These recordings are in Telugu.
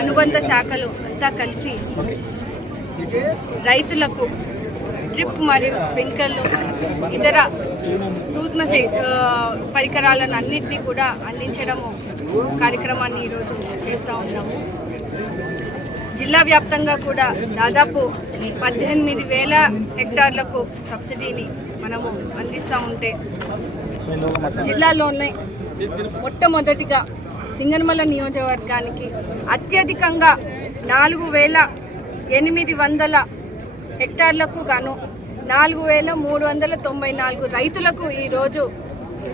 అనుబంధ శాఖలు అంతా కలిసి రైతులకు డ్రిప్ మరియు స్ప్రింకర్లు ఇతర సూక్ష్మ పరికరాలను అన్నింటినీ కూడా అందించడము కార్యక్రమాన్ని ఈరోజు చేస్తూ ఉన్నాము. జిల్లా వ్యాప్తంగా కూడా దాదాపు పద్దెనిమిది వేల హెక్టార్లకు సబ్సిడీని మనము అందిస్తూ ఉంటే జిల్లాలోనే మొట్టమొదటిగా సింగనమల నియోజకవర్గానికి అత్యధికంగా నాలుగు వేల ఎనిమిది వందల హెక్టార్లకు గాను నాలుగు వేల మూడు వందల తొంభై నాలుగు రైతులకు ఈరోజు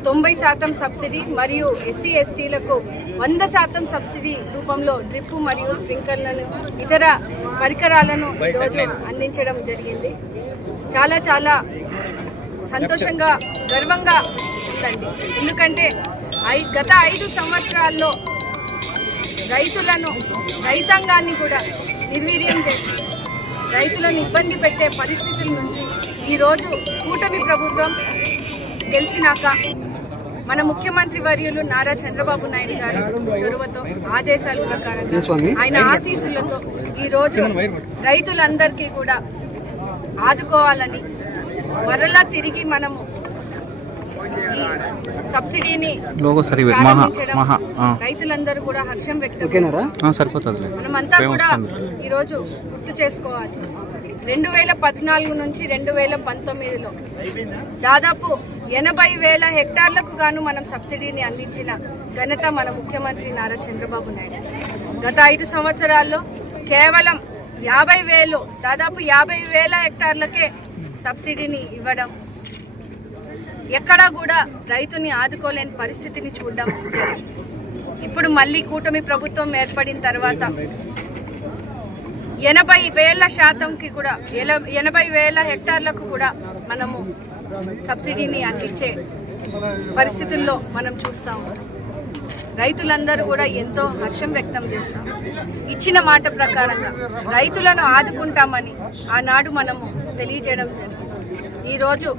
తొంభై శాతం సబ్సిడీ మరియు ఎస్సీ ఎస్టీలకు వంద శాతం సబ్సిడీ రూపంలో డ్రిప్ మరియు స్ప్రింక్లర్లను ఇతర పరికరాలను ఈరోజు అందించడం జరిగింది. చాలా చాలా సంతోషంగా గర్వంగా ఉందండి. ఎందుకంటే ఐ గత ఐదు సంవత్సరాల్లో రైతులను రైతాంగాన్ని కూడా నిర్వీర్యం చేసి రైతులను ఇబ్బంది పెట్టే పరిస్థితుల నుంచి ఈరోజు కూటమి ప్రభుత్వం గెలిచినాక మన ముఖ్యమంత్రి వర్యులు నారా చంద్రబాబు నాయుడు గారి చొరవతో ఆదేశాల ప్రకారంగా ఆయన ఆశీస్సులతో ఈరోజు రైతులందరికీ కూడా ఆదుకోవాలని మరలా తిరిగి మనము సబ్సిడీని. రైతులందరూ కూడా హర్షం వ్యక్తం సరిపోతుందిలే మనమంతా కూడా. ఈరోజు గుర్తు చేసుకోవాలి రెండు వేల పద్నాలుగు నుంచి రెండు వేల పంతొమ్మిదిలో దాదాపు ఎనభై వేల హెక్టార్లకు గాను మనం సబ్సిడీని అందించిన ఘనత మన ముఖ్యమంత్రి నారా చంద్రబాబు నాయుడు గత ఐదు సంవత్సరాల్లో కేవలం యాభై వేలు దాదాపు యాభై వేల హెక్టార్లకే సబ్సిడీని ఇవ్వడం ఎక్కడా కూడా రైతుని ఆదుకోలేని పరిస్థితిని చూడడం జరిగింది. ఇప్పుడు మళ్ళీ కూటమి ప్రభుత్వం ఏర్పడిన తర్వాత ఎనభై వేల శాతంకి కూడా ఎల- ఎనభై వేల హెక్టార్లకు కూడా మనము సబ్సిడీని అందించే పరిస్థితుల్లో మనం చూస్తాం రైతులందరూ కూడా ఎంతో హర్షం వ్యక్తం చేస్తాం ఇచ్చిన మాట ప్రకారంగా రైతులను ఆదుకుంటామని ఆనాడు మనము తెలియజేయడం జరిగింది. ఈరోజు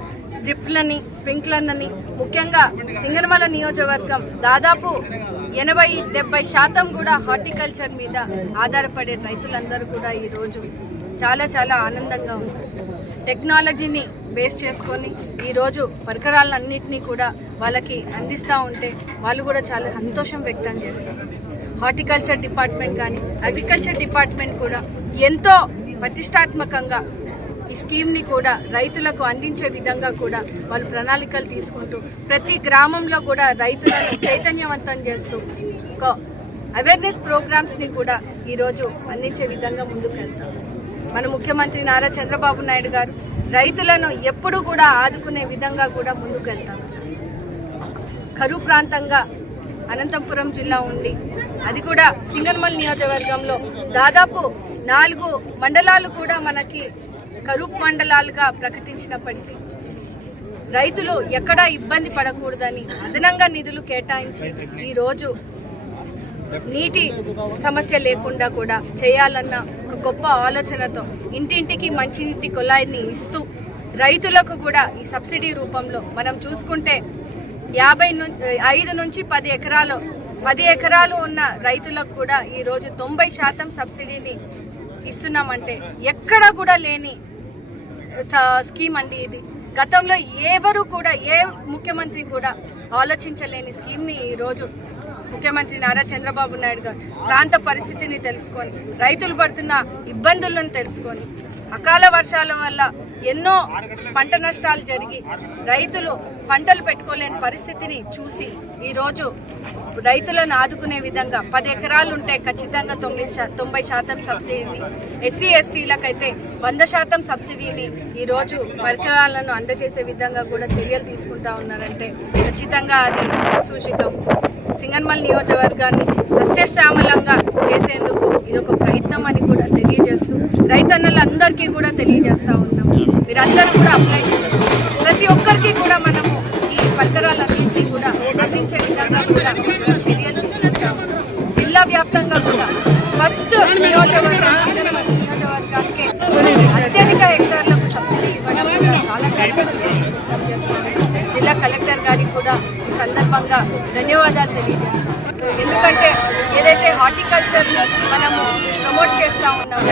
డ్రిప్లని స్ప్రింక్లర్లని ముఖ్యంగా సింగనమల నియోజకవర్గం దాదాపు ఎనభై డెబ్బై శాతం కూడా హార్టికల్చర్ మీద ఆధారపడే రైతులందరూ కూడా ఈరోజు చాలా చాలా ఆనందంగా ఉన్నారు. టెక్నాలజీని బేస్ చేసుకొని ఈరోజు పరికరాలన్నింటినీ కూడా వాళ్ళకి అందిస్తూ ఉంటే వాళ్ళు కూడా చాలా సంతోషం వ్యక్తం చేస్తారు. హార్టికల్చర్ డిపార్ట్మెంట్ కానీ అగ్రికల్చర్ డిపార్ట్మెంట్ కూడా ఎంతో ప్రతిష్టాత్మకంగా ఈ స్కీమ్ని కూడా రైతులకు అందించే విధంగా కూడా వాళ్ళు ప్రణాళికలు తీసుకుంటూ ప్రతి గ్రామంలో కూడా రైతులను చైతన్యవంతం చేస్తూ ఒక అవేర్నెస్ ప్రోగ్రామ్స్ని కూడా ఈరోజు అందించే విధంగా ముందుకు వెళ్తాం మన ముఖ్యమంత్రి నారా చంద్రబాబు నాయుడు గారు రైతులను ఎప్పుడూ కూడా ఆదుకునే విధంగా కూడా ముందుకు వెళ్తాం కరువు ప్రాంతంగా అనంతపురం జిల్లా ఉంది అది కూడా సింగన్మల్ నియోజకవర్గంలో దాదాపు నాలుగు మండలాలు కూడా మనకి కరూప్ మండలాలుగా ప్రకటించినప్పటికీ రైతులు ఎక్కడా ఇబ్బంది పడకూడదని అదనంగా నిధులు కేటాయించి ఈరోజు నీటి సమస్య లేకుండా కూడా చేయాలన్న ఒక గొప్ప ఆలోచనతో ఇంటింటికి మంచినీటి కుళాయిని ఇస్తూ రైతులకు కూడా ఈ సబ్సిడీ రూపంలో మనం చూసుకుంటే యాభై ఐదు నుంచి పది ఎకరాలు పది ఎకరాలు ఉన్న రైతులకు కూడా ఈరోజు తొంభై శాతం సబ్సిడీని ఇస్తున్నామంటే ఎక్కడ కూడా లేని స్కీమ్ అండి ఇది. గతంలో ఎవరు కూడా ఏ ముఖ్యమంత్రి కూడా ఆలోచించలేని స్కీమ్ని ఈరోజు ముఖ్యమంత్రి నారా చంద్రబాబు నాయుడు గారు ప్రాంత పరిస్థితిని తెలుసుకొని రైతులు పడుతున్న ఇబ్బందులను తెలుసుకొని అకాల వర్షాల వల్ల ఎన్నో పంట నష్టాలు జరిగి రైతులు పంటలు పెట్టుకోలేని పరిస్థితిని చూసి ఈరోజు రైతులను ఆదుకునే విధంగా పది ఎకరాలు ఉంటే ఖచ్చితంగా తొమ్మిది శా తొంభై శాతం సబ్సిడీని ఎస్సీ ఎస్టీలకైతే వంద శాతం సబ్సిడీని ఈరోజు పరికరాలను అందజేసే విధంగా కూడా చర్యలు తీసుకుంటా ఉన్నారంటే ఖచ్చితంగా అది సూచికం. సింగన్మల్ నియోజకవర్గాన్ని సస్యశ్యామలంగా చేసేందుకు ఇది ఒక ప్రయత్నం అని కూడా తెలియ రైతన్నలందరికీ కూడా తెలియజేస్తా ఉన్నాం మీరందరూ కూడా అప్లై చేస్తూ ప్రతి ఒక్కరికి కూడా మనము ఈ పరికరాలన్నింటినీ కూడా అందించే విధంగా కూడా చర్యలు తీసుకుంటాము. జిల్లా వ్యాప్తంగా కూడా ఫస్ట్ నియోజకవర్గం నియోజకవర్గానికి అత్యధిక హెక్టార్లకు సబ్సిడీ ఇవ్వడం చాలా జిల్లా కలెక్టర్ గారికి కూడా ఈ సందర్భంగా ధన్యవాదాలు తెలియజేస్తాను ఎందుకంటే ఏదైతే హార్టికల్చర్ మనము ప్రమోట్ చేస్తూ ఉన్నాం.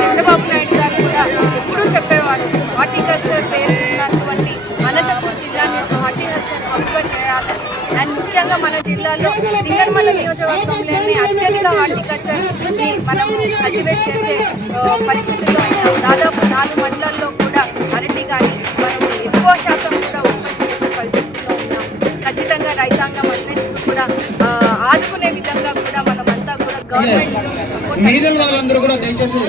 చంద్రబాబు నాయుడు గారు కూడా ఎప్పుడూ చెప్పేవారు హార్టికల్చర్ బేస్ ఉన్నటువంటి అనంతపూర్ జిల్లాని ఒక హార్టికల్చర్ హబ్గా చేయాలి. అండ్ ముఖ్యంగా మన జిల్లాలో సింగర్మల నియోజకవర్గంలోనే అత్యధిక హార్టికల్చర్ మనం కల్టివేట్ చేసే పరిస్థితుల్లో అయినా దాదాపు నాలుగు మండలాల్లో కూడా అరటి కానీ మనం ఎక్కువ మీరే వాళ్ళందరూ కూడా దయచేసి